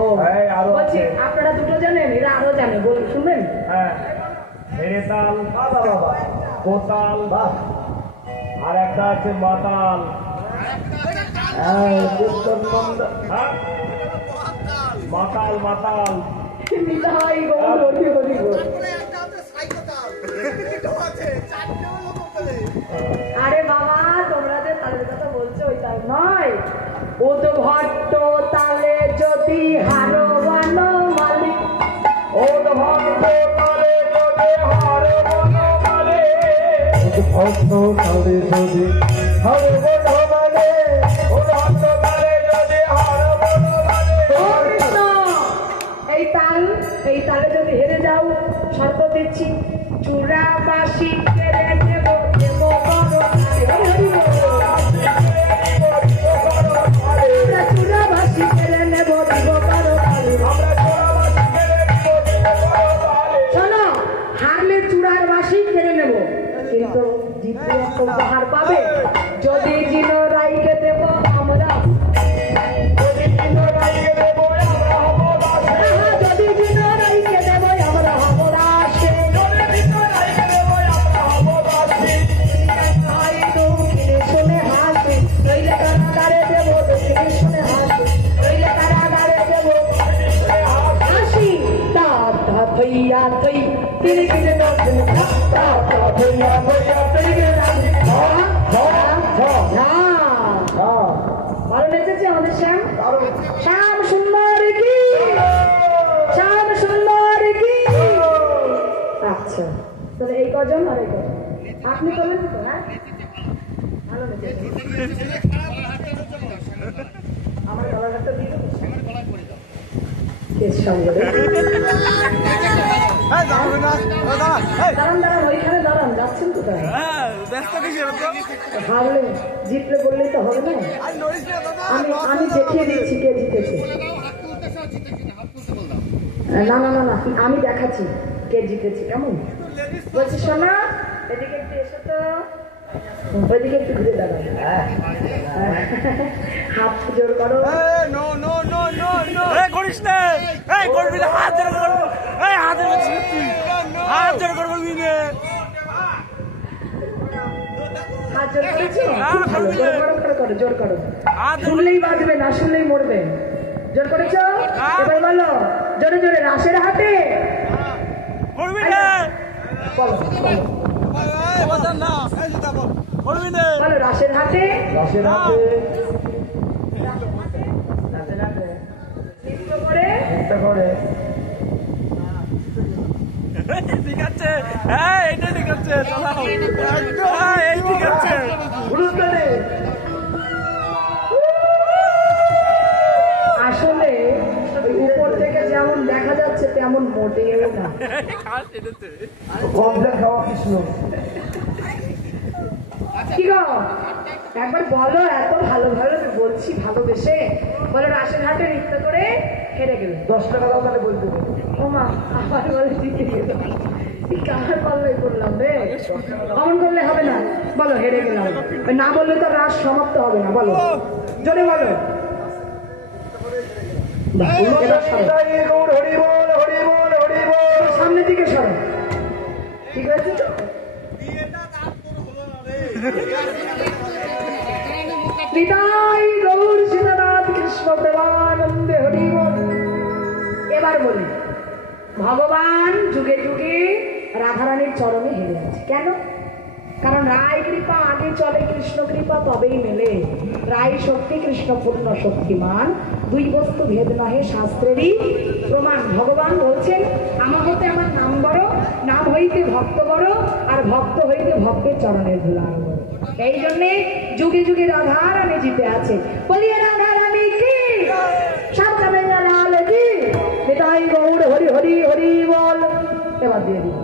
ও বলছি আপনারা দুটো জানেন, এরা আরো জানে, বলুন শুনবেন। হ্যাঁ, হেড়ে তাল, কোতাল, আর একটা আছে মাতাল। মাতাল মাতাল আরে বাবা, তোমরা যে তালের কথা বলছো ওই তাল নয়, উদ্ভট্ট তালে যদি হারো বানো মালিক, উদ্ভট্ট তালে যদি হারো বানো মালিক, উদ্ভট্ট তালে যদি হারো বানো মালিক, উদ্ভট্ট তালে যদি হারো বানো মালিক। এই তালে যদি হেরে যাও, শর্ত দিচ্ছি, চূড়া বাসি কেড়ে নেব, দেব বড় চূড়া বাসি কেড়ে নেব, দেব বড়। শোনো, হারলে চূড়ার বাসি কেড়ে নেব, কিন্তু জিতলে একটা উপহার পাবে। যদি জিনো রাইকে দেব আমরা, যদি জিনো রাইকে দেব আমরা হব রাশে, শুনে হাসি, রইলে কারাগারে দেব, দেখে শুনে হাসি, রইলে কারাগারে দেব হাসি। তা থইয়া থই তিরি তিরি দর্শন, তা থইয়া থইয়া তিরি তিরি ভালো লেগেছে আমাদের শ্যাম? শ্যাম সুন্দর কি, শ্যাম সুন্দর কি। আচ্ছা, তাহলে এই কজন আর এই কজন আপনি করলেন তো? হ্যাঁ, ভালো লেগেছে। আমার গলাটা তো দিয়ে দেবো দাঁড়ান দাঁড়ান, ওইখানে দাঁড়ান, যাচ্ছেন কোথায়? হারলে জিতলে বললেই তো হবে না। আমি দেখিয়ে দিচ্ছি কে জিতেছে। না না না না, আমি দেখাচ্ছি কে জিতেছে। কেমন বলছি, শোনা এদিকে একটু এসো তো, ওইদিকে একটু ঘুরে দাঁড়াও, হাত জোর করো। করিস না, করবি না, হাত জোর করবো, হাত জোর করবো, হাত জোর করেছো? জোর করো, শুনলেই বাজবে, না শুনলেই মরবে। জোর করেছো? এবার বলো জোরে জোরে, রাসের হাটে করবি না, বলো রাসের হাটে, রাসের হাটে নৃত্য করে ঠিক আছে, হ্যাঁ এটা ঠিক আছে, হ্যাঁ এই ঠিক আছে। আসলে উপর থেকে যেমন দেখা যাচ্ছে তেমন মোটেও না। কি গো, একবার বলো, এত ভালো ভালো বলছি ভালোবেসে, বলো রাসের হাটে নৃত্য করে হেরে গেল। 10 টাকা দাও, তাহলে বলতে ও মা, আমার বলে জিতে গেল, কার পাল্লাই করলাম রে? অমন করলে হবে না, বলো হেরে গেলাম। না বললে তো রাস সমাপ্ত হবে না, বলো জোরে বলো। সামনের দিকে সরো, ঠিক আছে তো? নিতাই গৌর সীতানাথ কৃষ্ণ প্রেমানন্দে হরি বল। এবার বলি, ভগবান যুগে যুগে রাধারানীর চরণে হেরে আছে। কেন? কারণ রায় কৃপা আগে চলে, কৃষ্ণ কৃপা তবেই মেলে। রায় শক্তি, কৃষ্ণ পূর্ণ শক্তিমান, দুই বস্তু ভেদ নহে শাস্ত্রেরই প্রমাণ। ভগবান বলছেন, আমার হতে আমার নাম বড়, নাম হইতে ভক্ত বড়, আর ভক্ত হইতে ভক্তের চরণের ধুলার বড়। এই জন্যে যুগে যুগে রাধারানী জিতে আছে। বলিয়ে রাধারানী কি, সাতটা বেঙ্গা লাল কি, নিতাই গৌর হরি হরি হরি বল। এবার দিয়ে দিই।